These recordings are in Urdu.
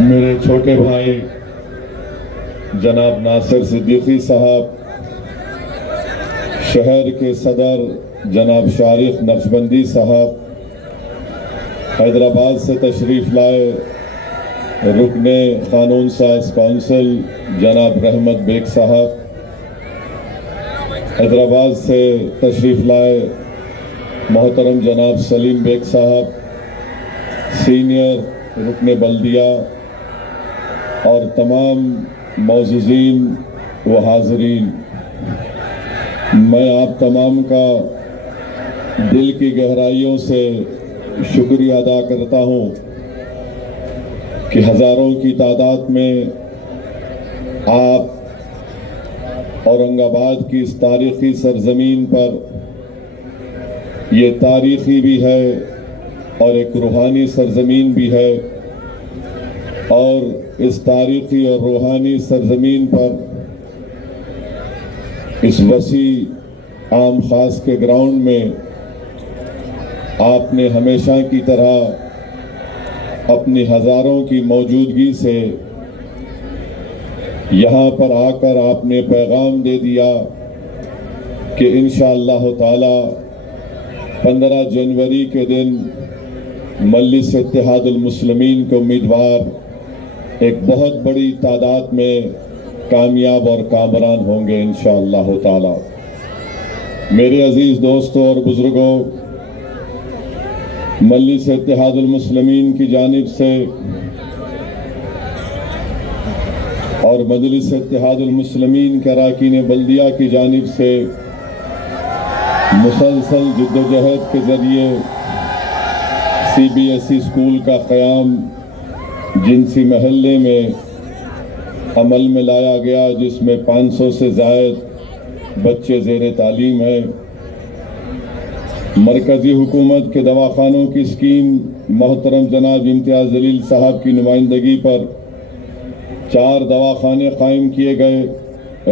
میرے چھوٹے بھائی جناب ناصر صدیقی صاحب، شہر کے صدر جناب شارق نقشبندی صاحب، حیدرآباد سے تشریف لائے رکن قانون ساز کونسل جناب رحمت بیگ صاحب، حیدرآباد سے تشریف لائے محترم جناب سلیم بیگ صاحب، سینئر رکن بلدیہ، اور تمام معززین و حاضرین، میں آپ تمام کا دل کی گہرائیوں سے شکریہ ادا کرتا ہوں کہ ہزاروں کی تعداد میں آپ اورنگ آباد کی اس تاریخی سرزمین پر، یہ تاریخی بھی ہے اور ایک روحانی سرزمین بھی ہے، اور اس تاریخی اور روحانی سرزمین پر اس وسیع عام خاص کے گراؤنڈ میں آپ نے ہمیشہ کی طرح اپنی ہزاروں کی موجودگی سے یہاں پر آ کر آپ نے پیغام دے دیا کہ انشاءاللہ تعالی 15 جنوری کے دن مجلس اتحاد المسلمین کے امیدوار ایک بہت بڑی تعداد میں کامیاب اور کامران ہوں گے انشاءاللہ تعالی۔ میرے عزیز دوستوں اور بزرگوں، مجلس اتحاد المسلمین کی جانب سے اور مجلس اتحاد المسلمین کے اراکین بلدیہ کی جانب سے مسلسل جد و جہد کے ذریعے CBSE اسکول کا قیام جنسی محلے میں عمل میں لایا گیا، جس میں 500 سے زائد بچے زیر تعلیم ہیں۔ مرکزی حکومت کے دواخانوں کی اسکیم محترم جناب امتیاز جلیل صاحب کی نمائندگی پر 4 دواخانے قائم کیے گئے،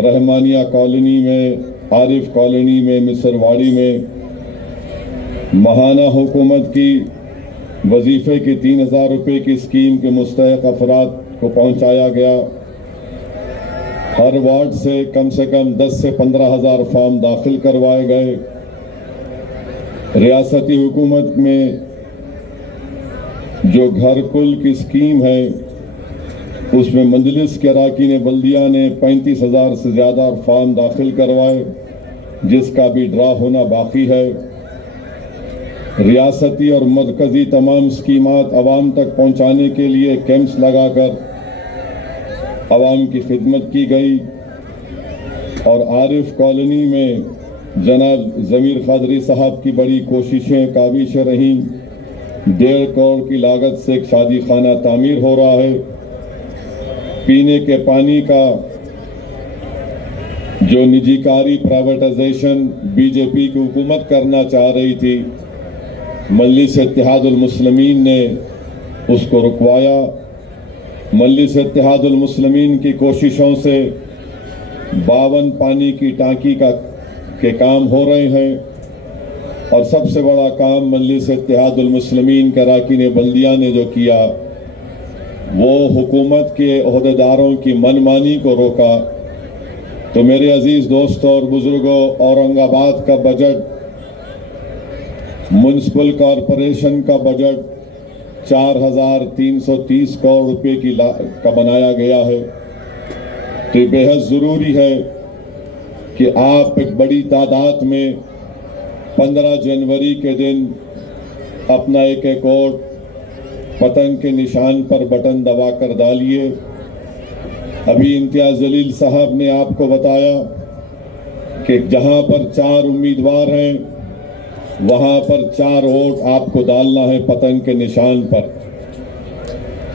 رحمانیہ کالونی میں، عارف کالونی میں، مصر واڑی میں۔ ماہانہ حکومت کی وظیفے کی 3000 روپے کی اسکیم کے مستحق افراد کو پہنچایا گیا۔ ہر وارڈ سے کم 10 سے 15 ہزار فارم داخل کروائے گئے۔ ریاستی حکومت میں جو گھر کل کی اسکیم ہے، اس میں مجلس کے اراکین بلدیہ نے 35,000 سے زیادہ فارم داخل کروائے، جس کا بھی ڈرا ہونا باقی ہے۔ ریاستی اور مرکزی تمام اسکیمات عوام تک پہنچانے کے لیے کیمپس لگا کر عوام کی خدمت کی گئی، اور عارف کالونی میں جناب ضمیر قادری صاحب کی بڑی کوششیں کاوشیں رہیں۔ 1.5 کروڑ کی لاگت سے ایک شادی خانہ تعمیر ہو رہا ہے۔ پینے کے پانی کا جو نجی کاری پرائیویٹائزیشن BJP کی حکومت کرنا چاہ رہی تھی، مجلس اتحاد المسلمین نے اس کو رکوایا۔ مجلس اتحاد المسلمین کی کوششوں سے 52 پانی کی ٹانکی کے کام ہو رہے ہیں، اور سب سے بڑا کام مجلس اتحاد المسلمین کے اراکین بلدیہ نے جو کیا، وہ حکومت کے عہدیداروں کی من مانی کو روکا۔ تو میرے عزیز دوستوں اور بزرگوں، اورنگ آباد کا بجٹ، میونسپل کارپوریشن کا بجٹ 4330 کروڑ روپے کا بنایا گیا ہے۔ تو یہ بے حد ضروری ہے کہ آپ ایک بڑی تعداد میں 15 جنوری کے دن اپنا ایک ووٹ پتنگ کے نشان پر بٹن دبا کر ڈالیے۔ ابھی امتیاز جلیل صاحب نے آپ کو بتایا کہ جہاں پر 4 امیدوار ہیں، وہاں پر 4 ووٹ آپ کو ڈالنا ہے پتنگ کے نشان پر۔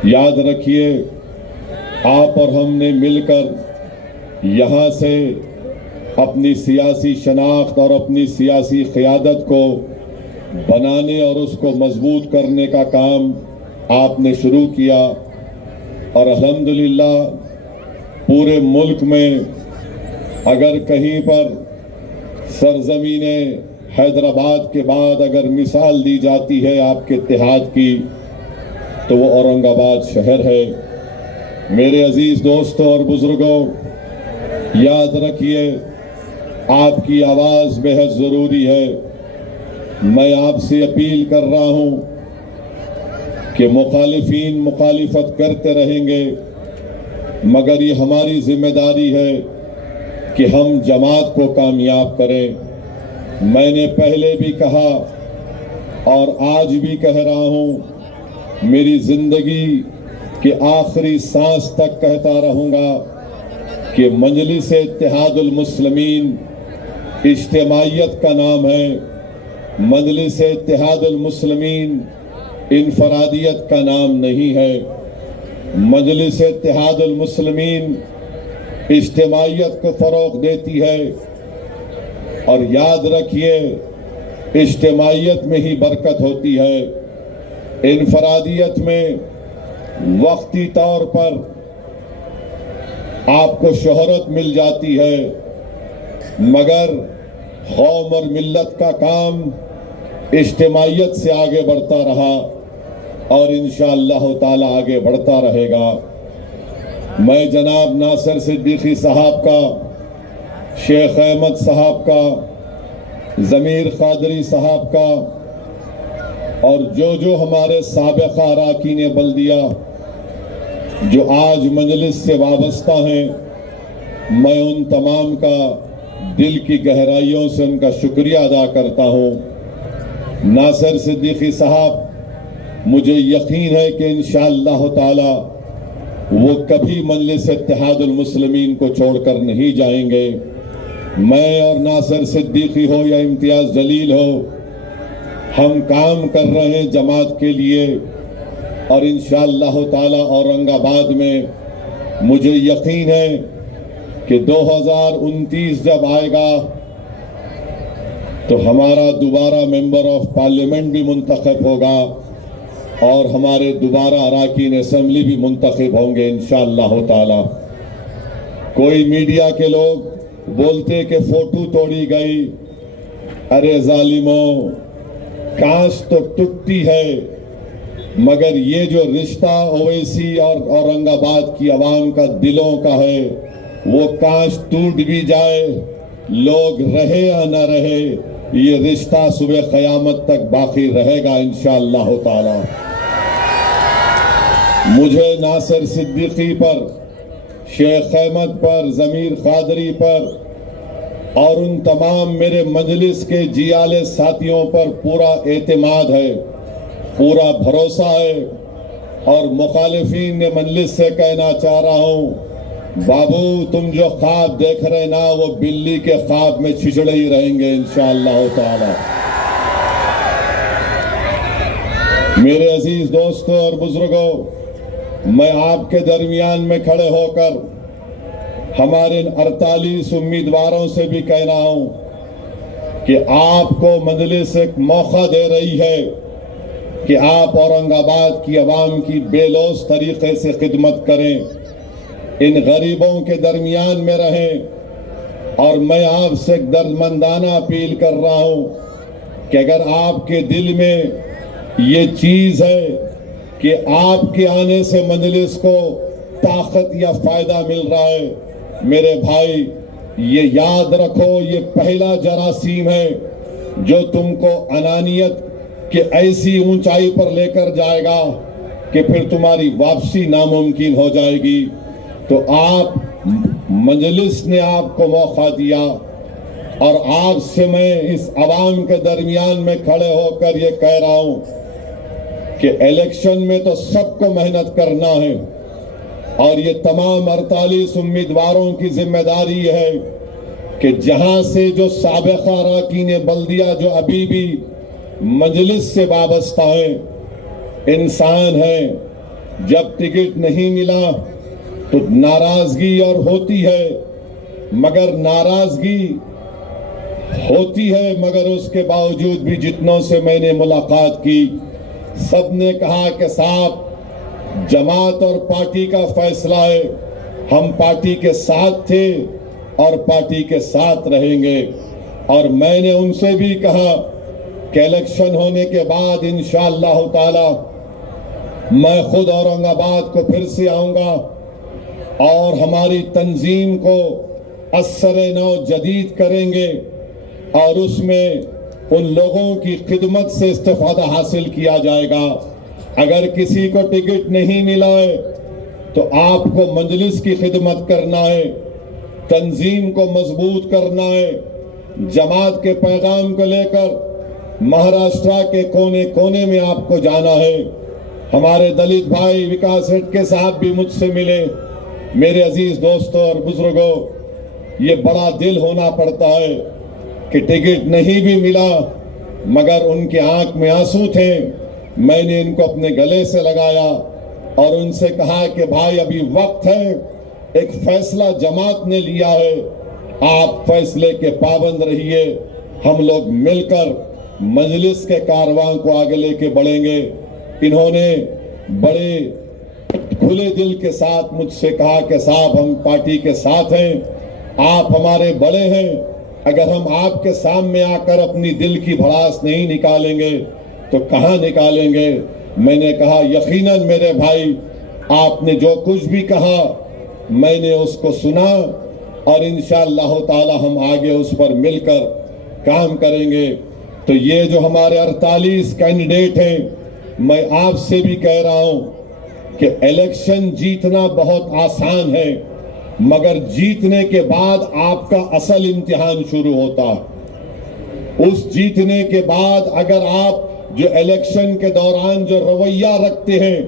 یاد رکھیے، آپ اور ہم نے مل کر یہاں سے اپنی سیاسی شناخت اور اپنی سیاسی قیادت کو بنانے اور اس کو مضبوط کرنے کا کام آپ نے شروع کیا، اور الحمدللہ پورے ملک میں اگر کہیں پر سرزمین حیدرآباد کے بعد اگر مثال دی جاتی ہے آپ کے اتحاد کی، تو وہ اورنگ آباد شہر ہے۔ میرے عزیز دوستوں اور بزرگوں، یاد رکھیے آپ کی آواز بہت ضروری ہے۔ میں آپ سے اپیل کر رہا ہوں کہ مخالفین مخالفت کرتے رہیں گے، مگر یہ ہماری ذمہ داری ہے کہ ہم جماعت کو کامیاب کریں۔ میں نے پہلے بھی کہا اور آج بھی کہہ رہا ہوں، میری زندگی کے آخری سانس تک کہتا رہوں گا کہ مجلس اتحاد المسلمین اجتماعیت کا نام ہے۔ مجلس اتحاد المسلمین انفرادیت کا نام نہیں ہے۔ مجلس اتحاد المسلمین اجتماعیت کو فروغ دیتی ہے، اور یاد رکھیے اجتماعیت میں ہی برکت ہوتی ہے۔ انفرادیت میں وقتی طور پر آپ کو شہرت مل جاتی ہے، مگر قوم اور ملت کا کام اجتماعیت سے آگے بڑھتا رہا اور انشاءاللہ تعالی آگے بڑھتا رہے گا۔ میں جناب ناصر صدیقی صاحب کا، شیخ احمد صاحب کا، ضمیر قادری صاحب کا اور جو ہمارے سابقہ اراکین بلدیہ جو آج مجلس سے وابستہ ہیں، میں ان تمام کا دل کی گہرائیوں سے ان کا شکریہ ادا کرتا ہوں۔ ناصر صدیقی صاحب، مجھے یقین ہے کہ انشاءاللہ تعالی وہ کبھی مجلس اتحاد المسلمین کو چھوڑ کر نہیں جائیں گے۔ میں اور ناصر صدیقی ہو یا امتیاز جلیل ہو، ہم کام کر رہے ہیں جماعت کے لیے، اور انشاءاللہ تعالی اورنگ آباد میں مجھے یقین ہے کہ 2029 جب آئے گا تو ہمارا دوبارہ ممبر آف پارلیمنٹ بھی منتخب ہوگا اور ہمارے دوبارہ اراکین اسمبلی بھی منتخب ہوں گے انشاءاللہ تعالی۔ کوئی میڈیا کے لوگ بولتے کہ فوٹو توڑی گئی، ارے ظالموں، کاش تو ٹوٹتی ہے، مگر یہ جو رشتہ اویسی اور اورنگ آباد کی عوام کا دلوں کا ہے، وہ کاش ٹوٹ بھی جائے، لوگ رہے یا نہ رہے، یہ رشتہ صبح قیامت تک باقی رہے گا انشاءاللہ تعالی۔ مجھے ناصر صدیقی پر، شیخ احمد پر، ضمیر قادری پر اور ان تمام میرے مجلس کے جیالے ساتھیوں پر پورا اعتماد ہے، پورا بھروسہ ہے، اور مخالفین نے مجلس سے کہنا چاہ رہا ہوں، بابو تم جو خواب دیکھ رہے نا، وہ بلی کے خواب میں چھچڑے ہی رہیں گے انشاءاللہ تعالی۔ میرے عزیز دوستوں اور بزرگوں، میں آپ کے درمیان میں کھڑے ہو کر ہمارے 48 امیدواروں سے بھی کہنا ہوں کہ آپ کو مجلس ایک موقع دے رہی ہے کہ آپ اورنگ آباد کی عوام کی بے لوث طریقے سے خدمت کریں، ان غریبوں کے درمیان میں رہیں، اور میں آپ سے ایک دردمندانہ اپیل کر رہا ہوں کہ اگر آپ کے دل میں یہ چیز ہے کہ آپ کے آنے سے مجلس کو طاقت یا فائدہ مل رہا ہے، میرے بھائی یہ یاد رکھو، یہ پہلا جراثیم ہے جو تم کو انانیت کے ایسی اونچائی پر لے کر جائے گا کہ پھر تمہاری واپسی ناممکن ہو جائے گی۔ تو آپ، مجلس نے آپ کو موقع دیا، اور آپ سے میں اس عوام کے درمیان میں کھڑے ہو کر یہ کہہ رہا ہوں کہ الیکشن میں تو سب کو محنت کرنا ہے، اور یہ تمام 48 امیدواروں کی ذمہ داری ہے کہ جہاں سے جو سابقہ اراکین بلدیہ جو ابھی بھی مجلس سے وابستہ ہیں، انسان ہیں، جب ٹکٹ نہیں ملا تو ناراضگی اور ہوتی ہے، مگر ناراضگی ہوتی ہے، مگر اس کے باوجود بھی جتنوں سے میں نے ملاقات کی، سب نے کہا کہ صاحب جماعت اور پارٹی کا فیصلہ ہے، ہم پارٹی کے ساتھ تھے اور پارٹی کے ساتھ رہیں گے۔ اور میں نے ان سے بھی کہا کہ الیکشن ہونے کے بعد انشاءاللہ تعالی میں خود اورنگ آباد کو پھر سے آؤں گا، اور ہماری تنظیم کو اثر نو جدید کریں گے اور اس میں ان لوگوں کی خدمت سے استفادہ حاصل کیا جائے گا. اگر کسی کو ٹکٹ نہیں ملا ہے تو آپ کو مجلس کی خدمت کرنا ہے, تنظیم کو مضبوط کرنا ہے, جماعت کے پیغام کو لے کر مہاراشٹرا کے کونے کونے میں آپ کو جانا ہے. ہمارے دلت بھائی وکاس ہٹکے صاحب بھی مجھ سے ملے. میرے عزیز دوستوں اور بزرگوں, یہ بڑا دل ہونا پڑتا ہے کہ ٹکٹ نہیں بھی ملا مگر ان کے آنکھ میں آنسو تھے. میں نے ان کو اپنے گلے سے لگایا اور ان سے کہا کہ بھائی ابھی وقت ہے, ایک فیصلہ جماعت نے لیا ہے, آپ فیصلے کے پابند رہیے, ہم لوگ مل کر مجلس کے کارواں کو آگے لے کے بڑھیں گے. انہوں نے بڑے کھلے دل کے ساتھ مجھ سے کہا کہ صاحب ہم پارٹی کے ساتھ ہیں, آپ ہمارے بڑے ہیں, اگر ہم آپ کے سامنے آ کر اپنی دل کی بھڑاس نہیں نکالیں گے تو کہاں نکالیں گے. میں نے کہا یقیناً میرے بھائی, آپ نے جو کچھ بھی کہا میں نے اس کو سنا اور انشاءاللہ تعالی ہم آگے اس پر مل کر کام کریں گے. تو یہ جو ہمارے 48 کینڈیڈیٹ ہیں, میں آپ سے بھی کہہ رہا ہوں کہ الیکشن جیتنا بہت آسان ہے مگر جیتنے کے بعد آپ کا اصل امتحان شروع ہوتا ہے. اس جیتنے کے بعد اگر آپ جو الیکشن کے دوران جو رویہ رکھتے ہیں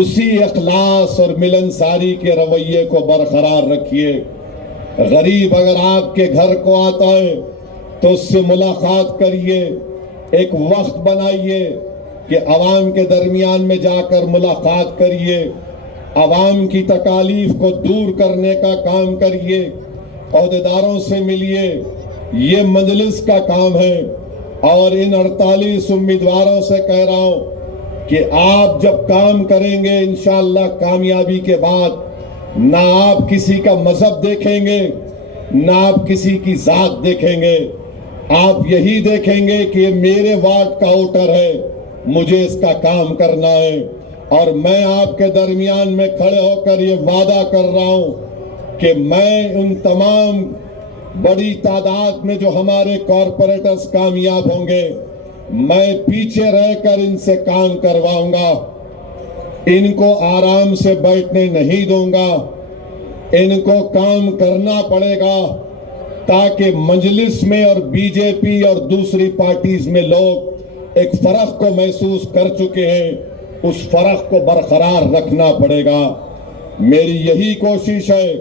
اسی اخلاص اور ملنساری کے رویے کو برقرار رکھیے. غریب اگر آپ کے گھر کو آتا ہے تو اس سے ملاقات کریے, ایک وقت بنائیے کہ عوام کے درمیان میں جا کر ملاقات کریے, عوام کی تکالیف کو دور کرنے کا کام کریے, عہدیداروں سے ملیے. یہ مجلس کا کام ہے اور ان 48 امیدواروں سے کہہ رہا ہوں کہ آپ جب کام کریں گے انشاءاللہ کامیابی کے بعد نہ آپ کسی کا مذہب دیکھیں گے نہ آپ کسی کی ذات دیکھیں گے, آپ یہی دیکھیں گے کہ یہ میرے وارڈ کا ووٹر ہے, مجھے اس کا کام کرنا ہے. اور میں آپ کے درمیان میں کھڑے ہو کر یہ وعدہ کر رہا ہوں کہ میں ان تمام بڑی تعداد میں جو ہمارے کارپوریٹرز کامیاب ہوں گے میں پیچھے رہ کر ان سے کام کرواؤں گا. ان کو آرام سے بیٹھنے نہیں دوں گا, ان کو کام کرنا پڑے گا تاکہ مجلس میں اور بی جے پی اور دوسری پارٹیز میں لوگ ایک فرق کو محسوس کر چکے ہیں, اس فرق کو برقرار رکھنا پڑے گا. میری یہی کوشش ہے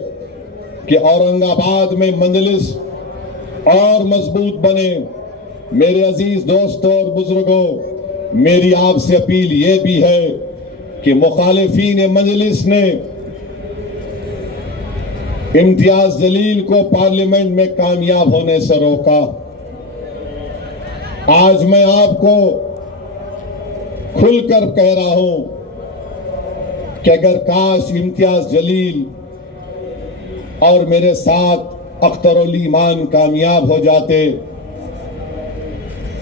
کہ اورنگ آباد میں مجلس اور مضبوط بنے. میرے عزیز دوستوں اور بزرگوں, میری آپ سے اپیل یہ بھی ہے کہ مخالفین مجلس نے امتیاز جلیل کو پارلیمنٹ میں کامیاب ہونے سے روکا. آج میں آپ کو کھل کر کہہ رہا ہوں کہ اگر کاش امتیاز جلیل اور میرے ساتھ اختر علی ایمان کامیاب ہو جاتے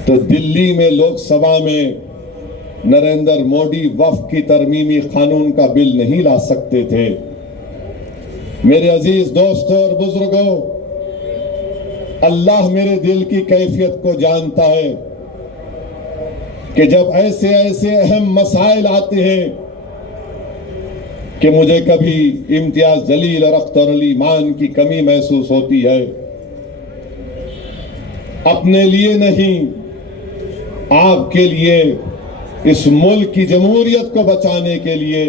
تو دلی میں لوک سبھا میں نریندر مودی وقف کی ترمیمی قانون کا بل نہیں لا سکتے تھے. میرے عزیز دوستوں اور بزرگوں, اللہ میرے دل کی کیفیت کو جانتا ہے کہ جب ایسے ایسے اہم مسائل آتے ہیں کہ مجھے کبھی امتیاز جلیل اور اختر علی ایمان کی کمی محسوس ہوتی ہے. اپنے لیے نہیں, آپ کے لیے, اس ملک کی جمہوریت کو بچانے کے لیے.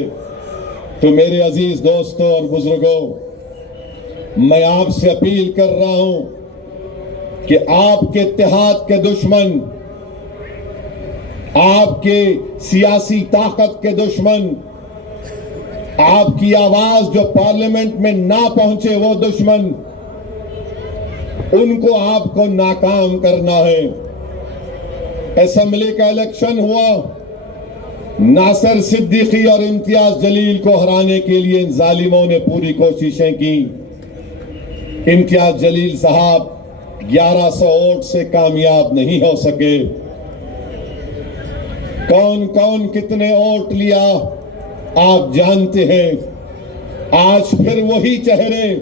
تو میرے عزیز دوستوں اور بزرگوں, میں آپ سے اپیل کر رہا ہوں کہ آپ کے اتحاد کے دشمن, آپ کے سیاسی طاقت کے دشمن, آپ کی آواز جو پارلیمنٹ میں نہ پہنچے وہ دشمن, ان کو آپ کو ناکام کرنا ہے. اسمبلی کا الیکشن ہوا, ناصر صدیقی اور امتیاز جلیل کو ہرانے کے لیے ان ظالموں نے پوری کوششیں کی. امتیاز جلیل صاحب 1100 ووٹ سے کامیاب نہیں ہو سکے. کون کون کتنے ووٹ لیا آپ جانتے ہیں. آج پھر وہی چہرے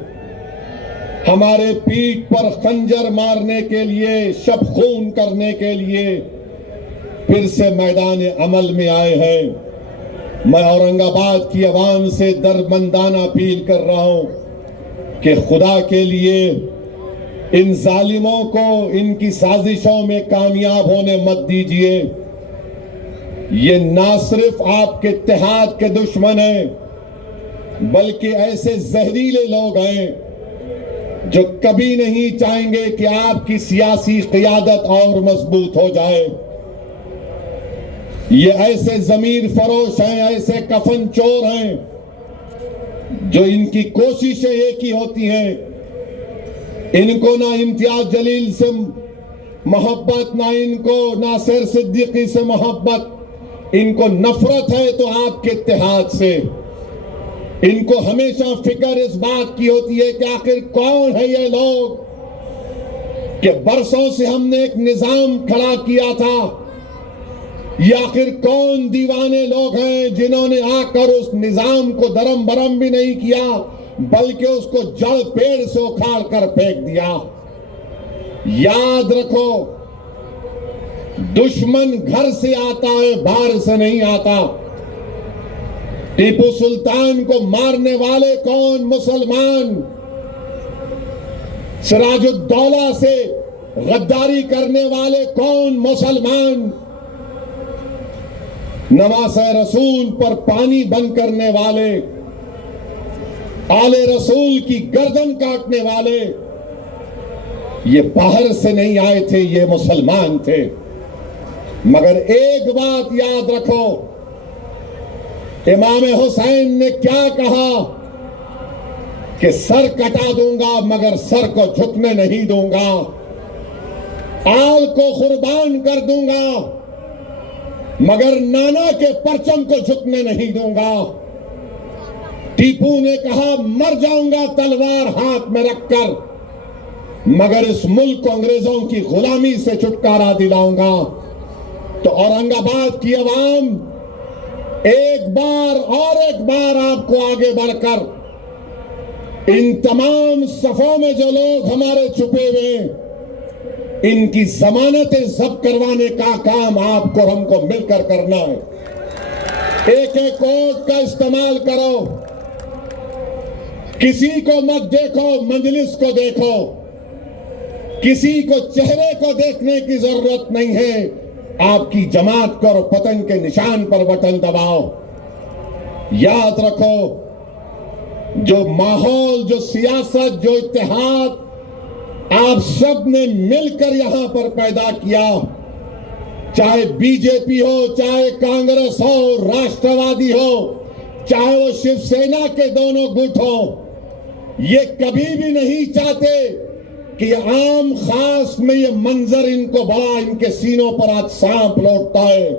ہمارے پیٹھ پر خنجر مارنے کے لیے، شب خون کرنے کے لیے پھر سے میدان عمل میں آئے ہیں۔ میں اورنگ آباد کی عوام سے درمندانہ اپیل کر رہا ہوں کہ خدا کے لیے ان ظالموں کو ان کی سازشوں میں کامیاب ہونے مت دیجیے۔ یہ نہ صرف آپ کے اتحاد کے دشمن ہیں بلکہ ایسے زہریلے لوگ ہیں جو کبھی نہیں چاہیں گے کہ آپ کی سیاسی قیادت اور مضبوط ہو جائے۔ یہ ایسے ضمیر فروش ہیں، ایسے کفن چور ہیں جو ان کی کوششیں ایک ہی ہوتی ہیں، ان کو نہ امتیاز جلیل سے محبت، نہ ان کو ناصر صدیقی سے محبت، ان کو نفرت ہے تو آپ کے اتحاد سے۔ ان کو ہمیشہ فکر اس بات کی ہوتی ہے کہ آخر کون ہے یہ لوگ کہ برسوں سے ہم نے ایک نظام کھڑا کیا تھا، یہ آخر کون دیوانے لوگ ہیں جنہوں نے آ کر اس نظام کو درم برم بھی نہیں کیا بلکہ اس کو جڑ پیڑ سے اکھاڑ کر پھینک دیا۔ یاد رکھو، دشمن گھر سے آتا ہے، باہر سے نہیں آتا۔ ٹیپو سلطان کو مارنے والے کون؟ مسلمان۔ سراج الدولہ سے غداری کرنے والے کون؟ مسلمان۔ نواز رسول پر پانی بند کرنے والے، آل رسول کی گردن کاٹنے والے، یہ باہر سے نہیں آئے تھے، یہ مسلمان تھے۔ مگر ایک بات یاد رکھو، امام حسین نے کیا کہا کہ سر کٹا دوں گا مگر سر کو جھکنے نہیں دوں گا، آل کو قربان کر دوں گا مگر نانا کے پرچم کو جھکنے نہیں دوں گا۔ ٹیپو نے کہا مر جاؤں گا تلوار ہاتھ میں رکھ کر مگر اس ملک کو انگریزوں کی غلامی سے چھٹکارا دلاؤں گا۔ تو اورنگ آباد کی عوام ایک بار اور ایک بار آپ کو آگے بڑھ کر ان تمام صفوں میں جو لوگ ہمارے چھپے ہوئے ہیں ان کی ضمانتیں ضبط کروانے کا کام آپ کو ہم کو مل کر کرنا ہے۔ ایک ایک کوٹ کا استعمال کرو، کسی کو مت دیکھو، مجلس کو دیکھو، کسی کو چہرے کو دیکھنے کی ضرورت نہیں ہے، آپ کی جماعت کو اور پتنگ کے نشان پر بٹن دباؤ۔ یاد رکھو، جو ماحول، جو سیاست، جو اتحاد آپ سب نے مل کر یہاں پر پیدا کیا، چاہے بی جے پی ہو، چاہے کانگریس ہو، راشٹروادی ہو، چاہے وہ شیو سینا کے دونوں گٹ ہو، یہ کبھی بھی نہیں چاہتے کہ یہ عام خاص میں یہ منظر ان کو بڑا ان کے سینوں پر آج سانپ لوٹتا ہے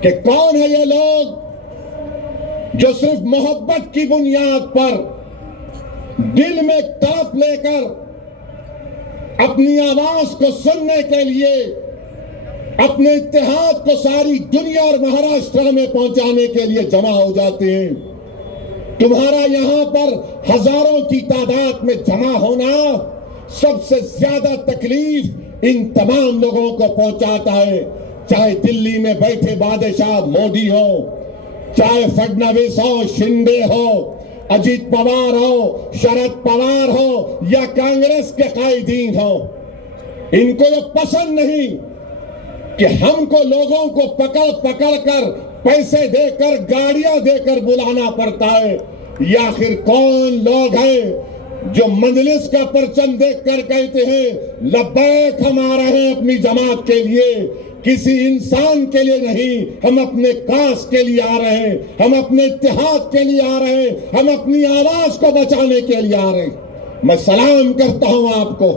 کہ کون ہے یہ لوگ جو صرف محبت کی بنیاد پر دل میں تڑپ لے کر اپنی آواز کو سننے کے لیے اپنے اتحاد کو ساری دنیا اور مہاراشٹر میں پہنچانے کے لیے جمع ہو جاتے ہیں۔ تمہارا یہاں پر ہزاروں کی تعداد میں جمع ہونا سب سے زیادہ تکلیف ان تمام لوگوں کو پہنچاتا ہے، چاہے دلی میں بیٹھے بادشاہ مودی ہو، چاہے فڈنویس ہو، شندے ہو، اجیت پوار ہو، شرد پوار ہو یا کانگریس کے قائدین ہو۔ ان کو یہ پسند نہیں کہ ہم کو لوگوں کو پکڑ پکڑ کر پیسے دے کر گاڑیاں دے کر بلانا پڑتا ہے۔ یہ آخر کون لوگ ہیں جو مجلس کا پرچم دیکھ کر کہتے ہیں لبیک ہم آ رہے ہیں اپنی جماعت کے لیے، کسی انسان کے لیے نہیں، ہم اپنے کاس کے لیے آ رہے ہیں، ہم اپنے اتحاد کے لیے آ رہے ہیں، ہم اپنی آواز کو بچانے کے لیے آ رہے ہیں۔ میں سلام کرتا ہوں آپ کو،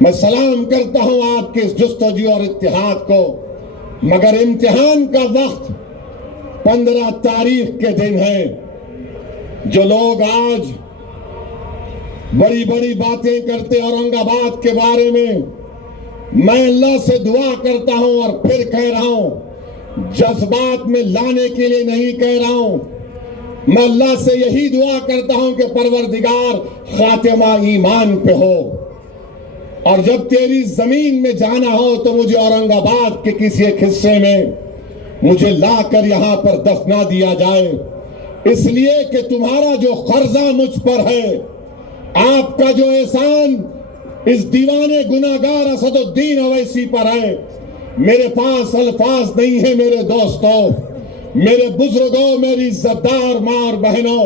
میں سلام کرتا ہوں آپ کے اس جستجو اور اتحاد کو، مگر امتحان کا وقت 15 تاریخ کے دن ہے۔ جو لوگ آج بڑی بڑی باتیں کرتے اورنگ آباد کے بارے میں اللہ سے دعا کرتا ہوں اور پھر کہہ رہا ہوں، جذبات میں لانے کے لیے نہیں کہہ رہا ہوں، میں اللہ سے یہی دعا کرتا ہوں کہ پروردگار خاتمہ ایمان پہ ہو، اور جب تیری زمین میں جانا ہو تو مجھے اورنگ آباد کے کسی ایک حصے میں مجھے لا کر یہاں پر دفنا دیا جائے، اس لیے کہ تمہارا جو قرضہ مجھ پر ہے، آپ کا جو احسان اس دیوانے گناہگار اسد الدین اویسی پر ہے، میرے پاس الفاظ نہیں ہے میرے دوستوں، میرے بزرگوں، میری عزتدار ماں اور بہنوں،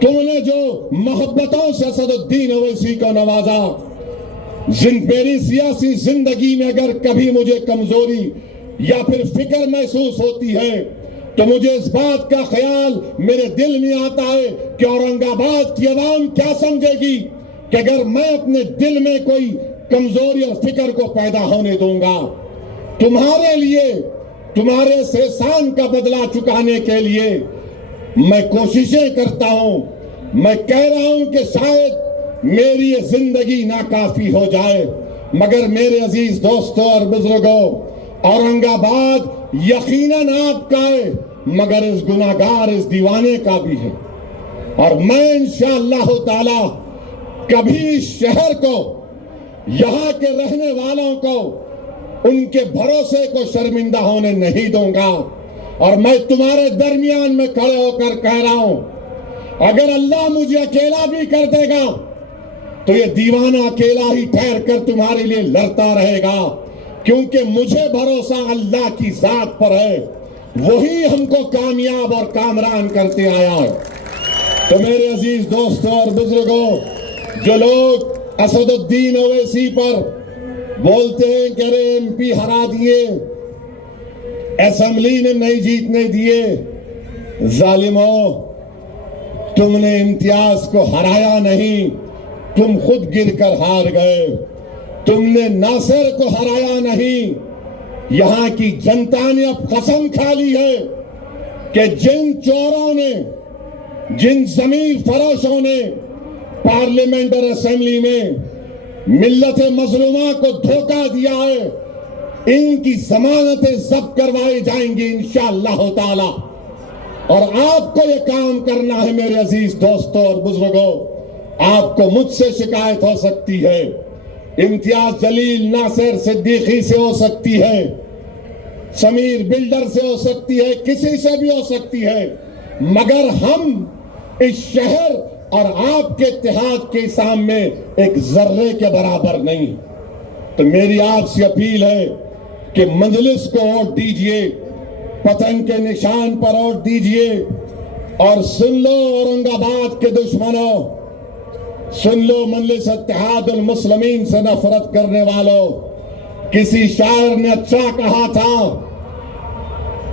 تم نے جو محبتوں سے اسد الدین اویسی کو نوازا، میری سیاسی زندگی میں اگر کبھی مجھے کمزوری یا پھر فکر محسوس ہوتی ہے تو مجھے اس بات کا خیال میرے دل میں آتا ہے کہ اورنگ آباد کی عوام کیا سمجھے گی کہ اگر میں اپنے دل میں کوئی کمزوری اور فکر کو پیدا ہونے دوں گا۔ تمہارے لیے، تمہارے اس احسان کا بدلہ چکانے کے لیے میں کوششیں کرتا ہوں، میں کہہ رہا ہوں کہ شاید میری یہ زندگی ناکافی ہو جائے، مگر میرے عزیز دوستوں اور بزرگوں، اورنگ آباد یقیناً آپ کا ہے، مگر اس گناہگار، اس دیوانے کا بھی ہے، اور میں انشاءاللہ تعالی کبھی اس شہر کو، یہاں کے رہنے والوں کو، ان کے بھروسے کو شرمندہ ہونے نہیں دوں گا، اور میں تمہارے درمیان میں کھڑے ہو کر کہہ رہا ہوں، اگر اللہ مجھے اکیلا بھی کر دے گا تو یہ دیوانہ اکیلا ہی ٹھہر کر تمہارے لیے لڑتا رہے گا، کیونکہ مجھے بھروسہ اللہ کی ذات پر ہے، وہی ہم کو کامیاب اور کامران کرتے آیا ہے۔ تو میرے عزیز دوستوں اور بزرگوں، جو لوگ اسد الدین اویسی پر بولتے ہیں کہ ارے ایم پی ہرا دیے، اسمبلی نے نہیں جیتنے دیے، ظالموں، تم نے امتیاز کو ہرایا نہیں، تم خود گر کر ہار گئے، تم نے ناصر کو ہرایا نہیں، یہاں کی جنتا نے اب قسم کھا لی ہے کہ جن چوروں نے، جن ضمیر فروشوں نے پارلیمنٹ اور اسمبلی میں ملت مظلومہ کو دھوکہ دیا ہے، ان کی ضمانتیں ضبط کروائی جائیں گی انشاءاللہ تعالی۔ اور آپ کو یہ کام کرنا ہے میرے عزیز دوستوں اور بزرگوں، آپ کو مجھ سے شکایت ہو سکتی ہے، امتیاز جلیل، ناصر صدیقی سے ہو سکتی ہے، سمیر بلڈر سے ہو سکتی ہے، کسی سے بھی ہو سکتی ہے، مگر ہم اس شہر اور آپ کے اتحاد کے سامنے ایک ذرے کے برابر نہیں۔ تو میری آپ سے اپیل ہے کہ مجلس کو ووٹ دیجئے، پتنگ کے نشان پر ووٹ دیجئے، اور سن لو اورنگ آباد کے دشمنوں، سن لو مجلس اتحاد المسلمین سے نفرت کرنے والوں، کسی شاعر نے اچھا کہا تھا،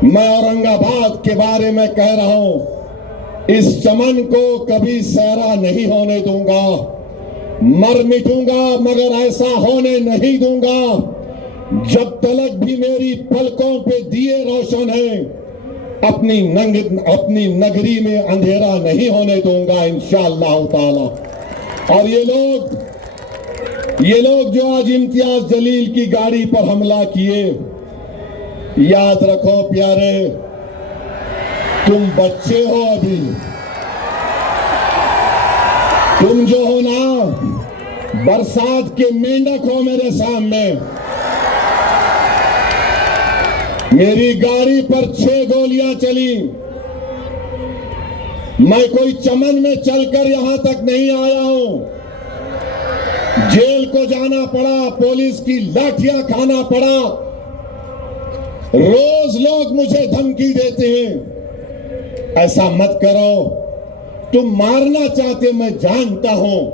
میں اورنگ آباد کے بارے میں کہہ رہا ہوں، اس چمن کو کبھی سیرا نہیں ہونے دوں گا، مر مٹوں گا مگر ایسا ہونے نہیں دوں گا، جب تلک بھی میری پلکوں پہ دیے روشن ہیں، اپنی نگری میں اندھیرا نہیں ہونے دوں گا انشاءاللہ تعالی۔ اور یہ لوگ جو آج امتیاز جلیل کی گاڑی پر حملہ کیے، یاد رکھو پیارے، تم بچے ہو ابھی، تم جو ہو نا برسات کے مینڈک ہو میرے سامنے۔ میری گاڑی پر 6 گولیاں چلی، میں کوئی چمن میں چل کر یہاں تک نہیں آیا ہوں، جیل کو جانا پڑا، پولیس کی لاٹھیاں کھانا پڑا، روز لوگ مجھے دھمکی دیتے ہیں، ایسا مت کرو، تم مارنا چاہتے میں جانتا ہوں،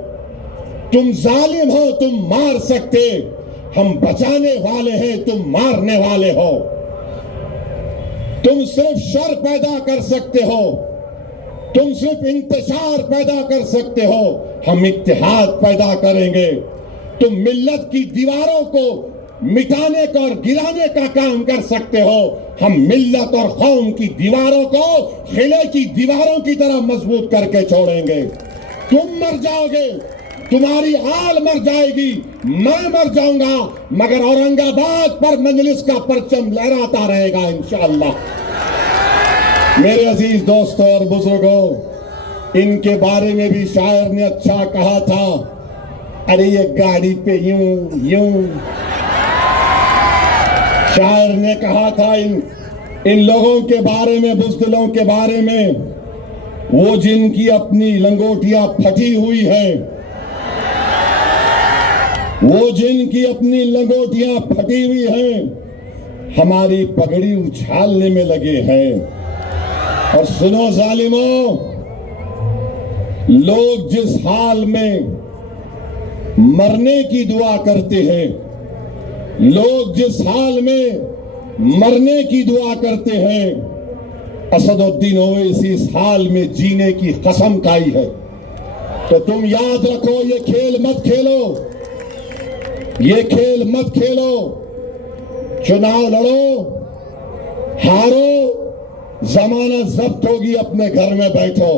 تم ظالم ہو، تم مار سکتے، ہم بچانے والے ہیں، تم مارنے والے ہو، تم صرف شر پیدا کر سکتے ہو، تم صرف انتشار پیدا کر سکتے ہو، ہم اتحاد پیدا کریں گے، تم ملت کی دیواروں کو مٹانے کا اور گرانے کا کام کر سکتے ہو، ہم ملت اور قوم کی دیواروں کو قلعے کی دیواروں کی طرح مضبوط کر کے چھوڑیں گے۔ تم مر جاؤ گے، تمہاری آل مر جائے گی، میں مر جاؤں گا، مگر اورنگ آباد پر مجلس کا پرچم لہراتا رہے گا انشاءاللہ۔ میرے عزیز دوستوں اور بزرگوں، ان کے بارے میں بھی شاعر نے اچھا کہا تھا، ارے یہ گاڑی پہ یوں یوں. شاعر نے کہا تھا ان لوگوں کے بارے میں، بزدلوں کے بارے میں، وہ جن کی اپنی لنگوٹیاں پھٹی ہوئی ہیں، وہ جن کی اپنی لنگوٹیاں پھٹی ہوئی ہیں، ہماری پگڑی اچھالنے میں لگے ہیں. اور سنو ظالموں، لوگ جس حال میں مرنے کی دعا کرتے ہیں، لوگ جس حال میں مرنے کی دعا کرتے ہیں، اسد الدین اویسی اس حال میں جینے کی قسم کھائی ہے. تو تم یاد رکھو، یہ کھیل مت کھیلو، یہ کھیل مت کھیلو. چناؤ لڑو، ہارو، ضمانت ضبط ہوگی، اپنے گھر میں بیٹھو.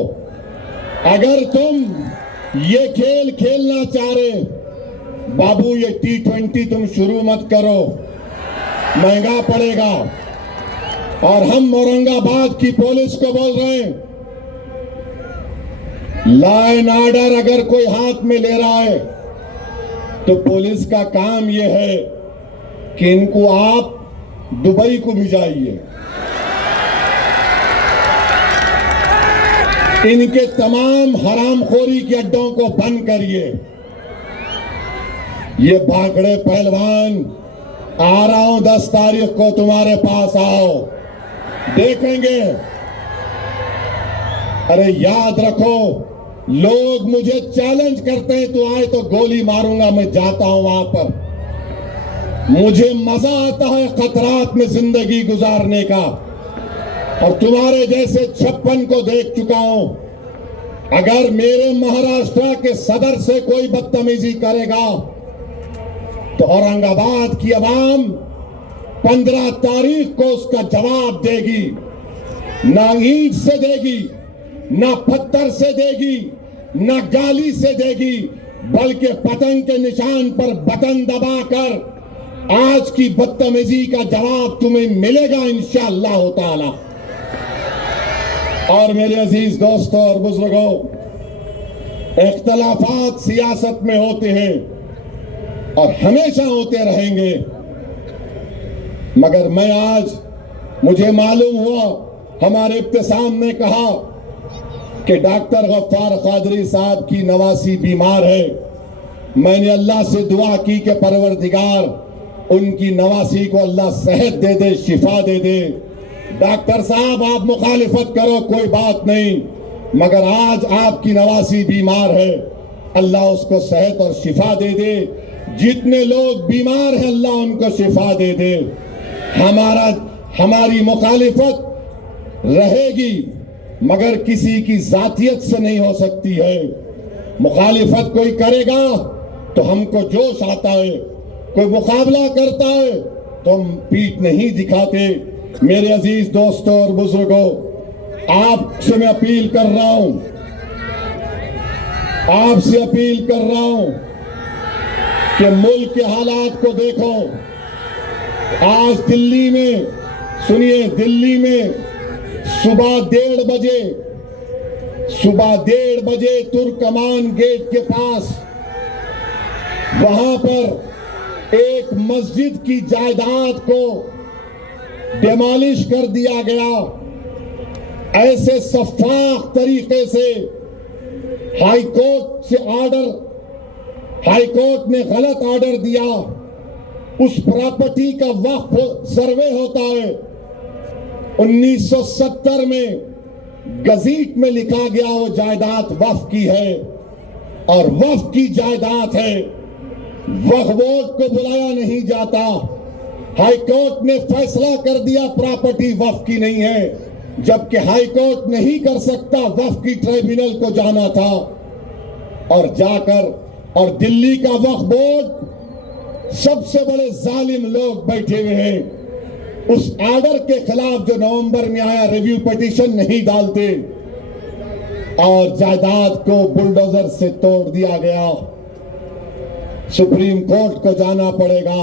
اگر تم یہ کھیل کھیلنا چاہ رہے، بابو یہ T20 تم شروع مت کرو، مہنگا پڑے گا. اور ہم اورنگ آباد کی پولیس کو بول رہے ہیں، لا اینڈ آرڈر اگر کوئی ہاتھ میں لے رہا ہے تو پولیس کا کام یہ ہے کہ ان کو آپ دبئی کو بھیجائیے، ان کے تمام حرام خوری کے اڈوں کو بند کریے. یہ بھاگڑے پہلوان، آ رہا ہوں 10 تاریخ کو تمہارے پاس، آؤ دیکھیں گے. ارے یاد رکھو، لوگ مجھے چیلنج کرتے ہیں، تو آئے تو گولی ماروں گا. میں جاتا ہوں وہاں پر، مجھے مزہ آتا ہے خطرات میں زندگی گزارنے کا. اور تمہارے جیسے 56 کو دیکھ چکا ہوں. اگر میرے مہاراشٹر کے صدر سے کوئی بدتمیزی کرے گا تو اورنگ آباد کی عوام 15 تاریخ کو اس کا جواب دے گی. نہ اینٹ سے دے گی، نہ پتھر سے دے گی، نہ گالی سے دے گی، بلکہ پتنگ کے نشان پر بٹن دبا کر آج کی بدتمیزی کا جواب تمہیں ملے گا انشاءاللہ تعالی. اور میرے عزیز دوستوں اور بزرگوں، اختلافات سیاست میں ہوتے ہیں اور ہمیشہ ہوتے رہیں گے، مگر میں آج، مجھے معلوم ہوا، ہمارے ابتسام نے کہا کہ ڈاکٹر غفار قادری صاحب کی نواسی بیمار ہے. میں نے اللہ سے دعا کی کہ پروردگار ان کی نواسی کو اللہ صحت دے دے، شفا دے دے. ڈاکٹر صاحب آپ مخالفت کرو، کوئی بات نہیں، مگر آج آپ کی نواسی بیمار ہے، اللہ اس کو صحت اور شفا دے دے. جتنے لوگ بیمار ہیں اللہ ان کو شفا دے دے. ہماری مخالفت رہے گی مگر کسی کی ذاتیت سے نہیں ہو سکتی ہے. مخالفت کوئی کرے گا تو ہم کو جوش آتا ہے، کوئی مقابلہ کرتا ہے تو ہم پیٹھ نہیں دکھاتے. میرے عزیز دوستوں اور بزرگوں، آپ سے میں اپیل کر رہا ہوں، آپ سے اپیل کر رہا ہوں کہ ملک کے حالات کو دیکھو. آج دلی میں، سنیے، دلی میں صبح 1:30 بجے ترکمان گیٹ کے پاس، وہاں پر ایک مسجد کی جائیداد کو ڈیمالش کر دیا گیا. ایسے شفاف طریقے سے ہائی کورٹ نے غلط آرڈر دیا. اس پراپرٹی کا وقف سروے ہوتا ہے، 1970 میں گزیٹ میں لکھا گیا وہ جائیداد وقف کی ہے اور وقف کی جائیداد ہے. وقف بورڈ کو بلایا نہیں جاتا. ہائی کورٹ نے فیصلہ کر دیا پراپرٹی وقف کی نہیں ہے، جبکہ ہائی کورٹ نہیں کر سکتا، وقف کی ٹریبیونل کو جانا تھا. اور جا کر، اور دلی کا وقف بورڈ، سب سے بڑے ظالم لوگ بیٹھے ہوئے ہیں، اس آرڈر کے خلاف جو نومبر میں آیا ریویو پیٹیشن نہیں ڈالتے اور جائیداد کو بلڈوزر سے توڑ دیا گیا. سپریم کورٹ کو جانا پڑے گا.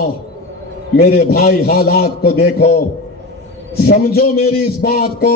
میرے بھائی حالات کو دیکھو، سمجھو میری اس بات کو.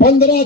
15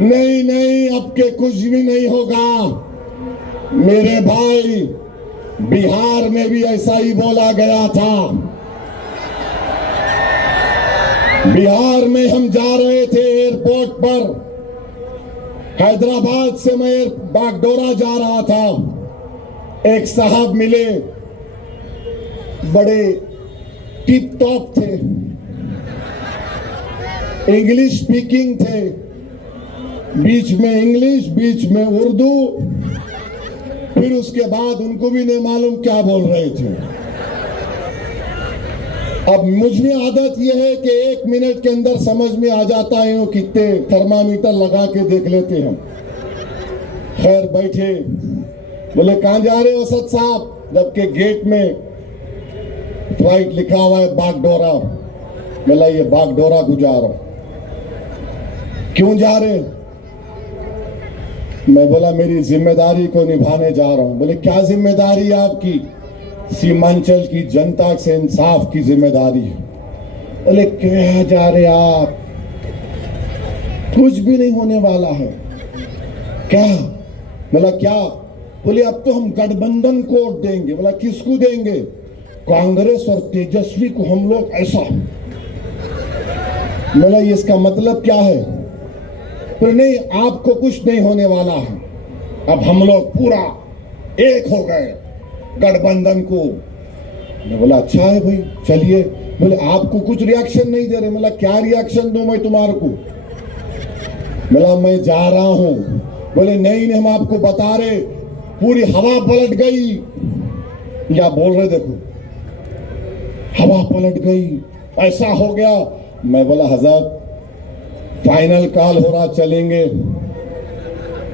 نہیں نہیں اب کے کچھ بھی نہیں ہوگا میرے بھائی. بہار میں بھی ایسا ہی بولا گیا تھا. بہار میں ہم جا رہے تھے ایئرپورٹ پر, حیدرآباد سے میں باگڈورا جا رہا تھا. ایک صاحب ملے, بڑے ٹپ ٹاپ تھے, انگلش سپیکنگ تھے, بیچ میں انگلش بیچ میں اردو, پھر اس کے بعد ان کو بھی نہیں معلوم کیا بول رہے تھے. اب مجھ میں عادت یہ ہے کہ 1 منٹ کے اندر سمجھ میں آ جاتا ہے, وہ کتنے تھرمامیٹر لگا کے دیکھ لیتے ہیں. خیر بیٹھے, بولے کہاں جا رہے ہو اسد صاحب؟ جبکہ گیٹ میں فلائٹ لکھا ہوا ہے باگڈورا. بولا یہ باگڈورا کو جا رہا ہوں. کیوں جا رہے؟ میں بولا میری ذمہ داری کو نبھانے جا رہا ہوں. بولے کیا ذمہ داری آپ کی؟ سیمانچل کی جنتا سے انصاف کی ذمہ داری ہے. بولے کیا جا رہے آپ؟ کچھ بھی نہیں ہونے والا ہے. کیا؟ بولا کیا؟ بولے اب تو ہم گٹھ بندھن کو ووٹ دیں گے. بولا کس کو دیں گے؟ کانگریس اور تیجسوی کو ہم لوگ ایسا. بولا اس کا مطلب کیا ہے؟ پر نہیں آپ کو کچھ نہیں ہونے والا ہے, اب ہم لوگ پورا ایک ہو گئے گٹھ بندھن کو. میں بولا اچھا ہے بھائی چلیے. بولے آپ کو کچھ ریاکشن نہیں دے رہے. بولا کیا ریاکشن دوں میں تمہارے کو؟ بولا میں جا رہا ہوں. بولے نہیں ہم آپ کو بتا رہے, پوری ہوا پلٹ گئی. یا بول رہے دیکھو ہوا پلٹ گئی, ایسا ہو گیا. میں بولا حضرت فائنل کال ہو رہا, چلیں گے.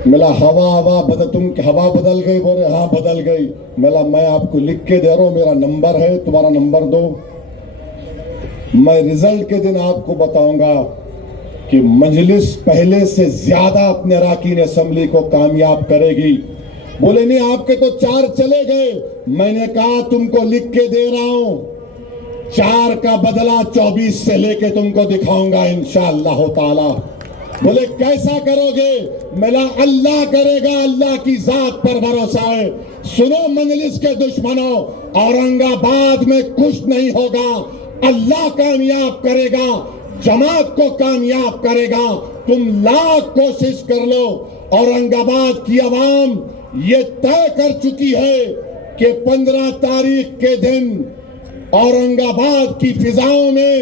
ملا ہوا بدل گئی. بولے ہاں بدل گئی. ملا میں آپ کو لکھ کے دے رہا ہوں, میرا نمبر ہے, تمہارا نمبر دو. میں رزلٹ کے دن آپ کو بتاؤں گا کہ مجلس پہلے سے زیادہ اپنے اراکین اسمبلی کو کامیاب کرے گی. بولے نہیں آپ کے تو 4 چلے گئے. میں نے کہا تم کو لکھ کے دے رہا ہوں, 4 کا بدلہ 24 سے لے کے تم کو دکھاؤں گا انشاءاللہ تعالی. بولے کیسا کرو گے؟ ملا اللہ کرے گا, اللہ کی ذات پر بھروسہ ہے. سنو مجلس کے دشمنوں, اورنگ آباد میں کچھ نہیں ہوگا, اللہ کامیاب کرے گا, جماعت کو کامیاب کرے گا. تم لاکھ کوشش کر لو. اورنگ آباد کی عوام یہ طے کر چکی ہے کہ 15 تاریخ کے دن اورنگ آباد کی فضاؤں میں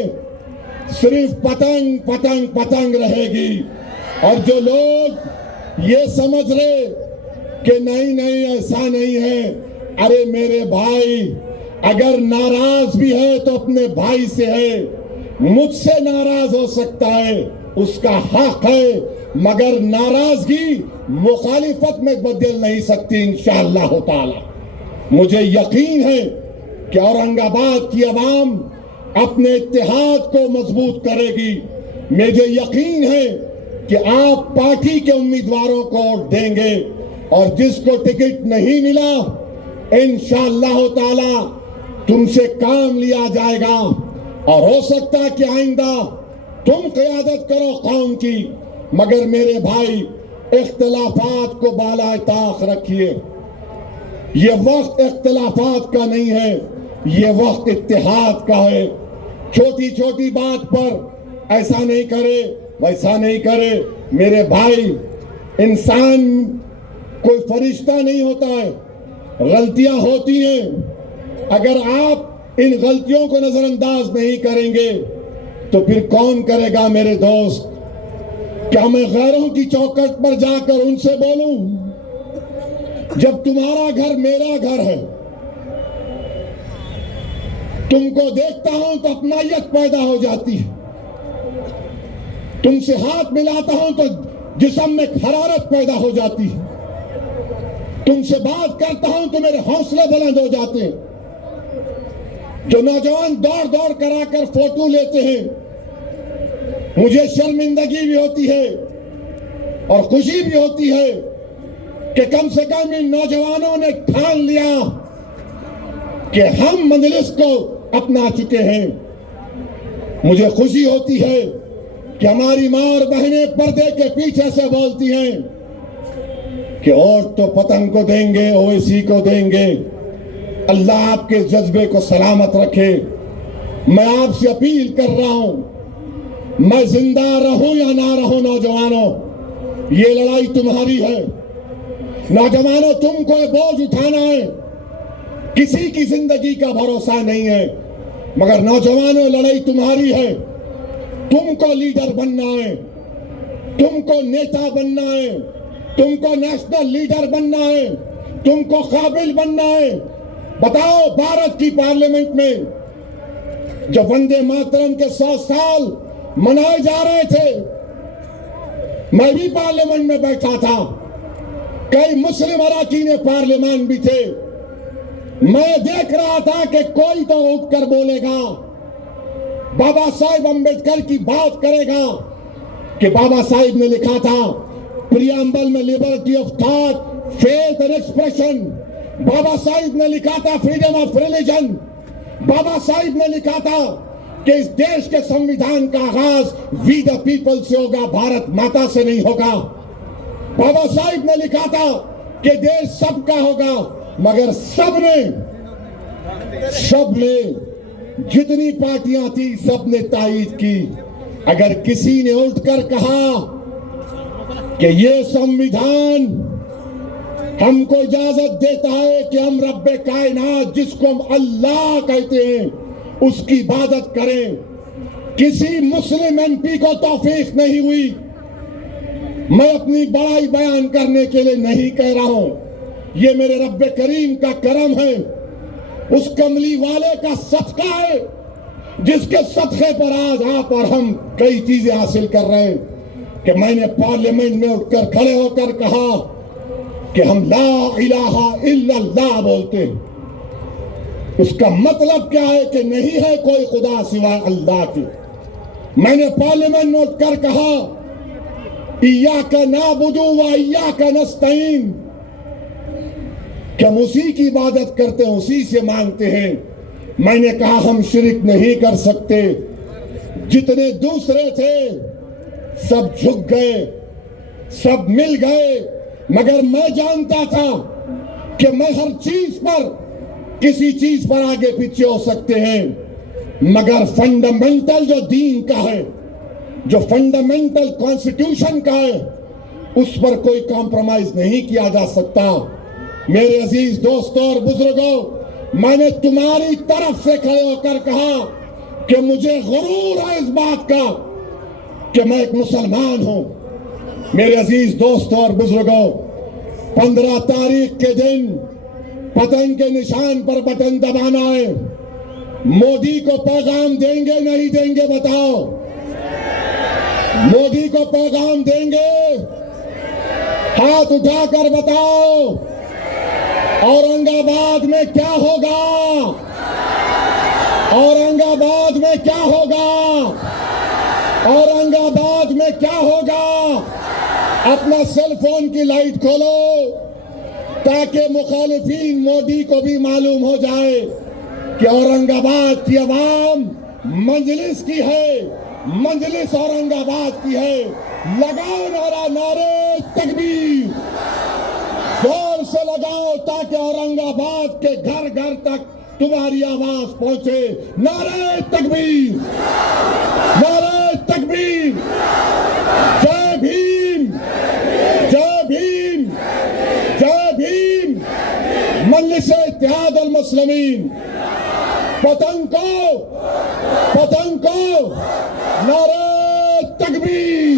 صرف پتنگ پتنگ پتنگ رہے گی. اور جو لوگ یہ سمجھ رہے کہ نہیں ایسا نہیں ہے, ارے میرے بھائی اگر ناراض بھی ہے تو اپنے بھائی سے ہے. مجھ سے ناراض ہو سکتا ہے, اس کا حق ہے, مگر ناراضگی مخالفت میں بدل نہیں سکتی انشاءاللہ تعالی. مجھے یقین ہے کہ اورنگ آباد کی عوام اپنے اتحاد کو مضبوط کرے گی. مجھے یقین ہے کہ آپ پارٹی کے امیدواروں کو ووٹ دیں گے, اور جس کو ٹکٹ نہیں ملا انشاءاللہ تعالی تم سے کام لیا جائے گا. اور ہو سکتا ہے کہ آئندہ تم قیادت کرو قوم کی, مگر میرے بھائی اختلافات کو بالائے طاق رکھیے. یہ وقت اختلافات کا نہیں ہے, یہ وقت اتحاد کا ہے. چھوٹی چھوٹی بات پر ایسا نہیں کرے ویسا نہیں کرے. میرے بھائی انسان کوئی فرشتہ نہیں ہوتا ہے, غلطیاں ہوتی ہیں. اگر آپ ان غلطیوں کو نظر انداز نہیں کریں گے تو پھر کون کرے گا میرے دوست؟ کیا میں غیروں کی چوکھٹ پر جا کر ان سے بولوں؟ جب تمہارا گھر میرا گھر ہے, تم کو دیکھتا ہوں تو اپنائیت پیدا ہو جاتی ہے. تم سے ہاتھ ملاتا ہوں تو جسم میں حرارت پیدا ہو جاتی ہے. تم سے بات کرتا ہوں تو میرے حوصلے بلند ہو جاتے ہیں. جو نوجوان دوڑ دوڑ کرا کر فوٹو لیتے ہیں, مجھے شرمندگی بھی ہوتی ہے اور خوشی بھی ہوتی ہے کہ کم سے کم ان نوجوانوں نے ٹھان لیا کہ ہم مجلس کو اپنا چکے ہیں. مجھے خوشی ہوتی ہے کہ ہماری ماں اور بہنیں پردے کے پیچھے سے بولتی ہیں کہ ووٹ تو پتنگ کو دیں گے، اویسی کو دیں گے۔ اللہ آپ کے جذبے کو سلامت رکھے۔ میں آپ سے اپیل کر رہا ہوں، میں زندہ رہوں یا نہ رہوں، نوجوانوں یہ لڑائی تمہاری ہے۔ نوجوانوں تم کو یہ بوجھ اٹھانا ہے، کسی کی زندگی کا بھروسہ نہیں ہے، مگر نوجوانوں لڑائی تمہاری ہے۔ تم کو لیڈر بننا ہے، تم کو نیتا بننا ہے، تم کو نیشنل لیڈر بننا ہے، تم کو قابل بننا ہے۔ بتاؤ، بھارت کی پارلیمنٹ میں جو وندے ماترم کے 100 سال منائے جا رہے تھے، میں بھی پارلیمنٹ میں بیٹھا تھا، کئی مسلم اراکین پارلیمان بھی تھے۔ میں دیکھ رہا تھا کہ کوئی تو اٹھ کر بولے گا، بابا صاحب امبیڈکر کی بات کرے گا کہ بابا صاحب نے لکھا تھا پریامبل میں Liberty of thought, faith and expression. بابا صاحب نے لکھا تھا فریڈم آف ریلیجن۔ بابا صاحب نے لکھا تھا کہ اس دیش کے سمویدھان کا آغاز وی دا پیپل سے ہوگا، بھارت ماتا سے نہیں ہوگا۔ بابا صاحب نے لکھا تھا کہ دیش سب کا ہوگا، مگر سب نے جتنی پارٹیاں تھی سب نے تائید کی۔ اگر کسی نے اٹھ کر کہا کہ یہ سمویدھان ہم کو اجازت دیتا ہے کہ ہم رب کائنات جس کو ہم اللہ کہتے ہیں اس کی عبادت کریں، کسی مسلم ایم پی کو توفیق نہیں ہوئی۔ میں اپنی بڑائی بیان کرنے کے لیے نہیں کہہ رہا ہوں، یہ میرے رب کریم کا کرم ہے، اس کملی والے کا صدقہ ہے جس کے صدقے پر آج آپ اور ہم کئی چیزیں حاصل کر رہے ہیں۔ کہ میں نے پارلیمنٹ میں اٹھ کر کھڑے ہو کر کہا کہ ہم لا الہ الا اللہ بولتے ہیں، اس کا مطلب کیا ہے کہ نہیں ہے کوئی خدا سوائے اللہ کے۔ میں نے پارلیمنٹ میں اٹھ کر کہا ایاک نعبد و ایاک نستعین، کہ ہم اسی کی عبادت کرتے ہیں، اسی سے مانگتے ہیں۔ میں نے کہا ہم شرک نہیں کر سکتے۔ جتنے دوسرے تھے سب جھک گئے، سب مل گئے، مگر میں جانتا تھا کہ میں ہر چیز پر کسی چیز پر آگے پیچھے ہو سکتے ہیں، مگر فنڈامنٹل جو دین کا ہے، جو فنڈامنٹل کانسٹیٹیوشن کا ہے، اس پر کوئی کمپرومائز نہیں کیا جا سکتا۔ میرے عزیز دوستوں اور بزرگوں، میں نے تمہاری طرف سے کھڑے ہو کر کہا کہ مجھے غرور ہے اس بات کا کہ میں ایک مسلمان ہوں۔ میرے عزیز دوستوں اور بزرگوں، 15 تاریخ کے دن پتنگ کے نشان پر بٹن دبانا ہے۔ مودی کو پیغام دیں گے نہیں دیں گے بتاؤ؟ مودی کو پیغام دیں گے؟ ہاتھ اٹھا کر بتاؤ۔ اورنگ آباد میں کیا ہوگا؟ اورنگ آباد میں کیا ہوگا؟ اورنگ آباد میں کیا ہوگا؟ اپنا سیل فون کی لائٹ کھولو تاکہ مخالفین مودی کو بھی معلوم ہو جائے کہ اورنگ آباد کی عوام مجلس کی ہے، مجلس اورنگ آباد کی ہے۔ لگاؤ نعرہ، نعرے تکبیر، زور سے لگاؤ تاکہ اورنگ آباد کے گھر گھر تک تمہاری آواز پہنچے۔ نعرہ تکبیر، نعرہ تکبیر، جے بھیم، جے بھیم، جے بھیم۔ مجلس اتحاد المسلمین، پتنگ کو، نعرہ تکبیر۔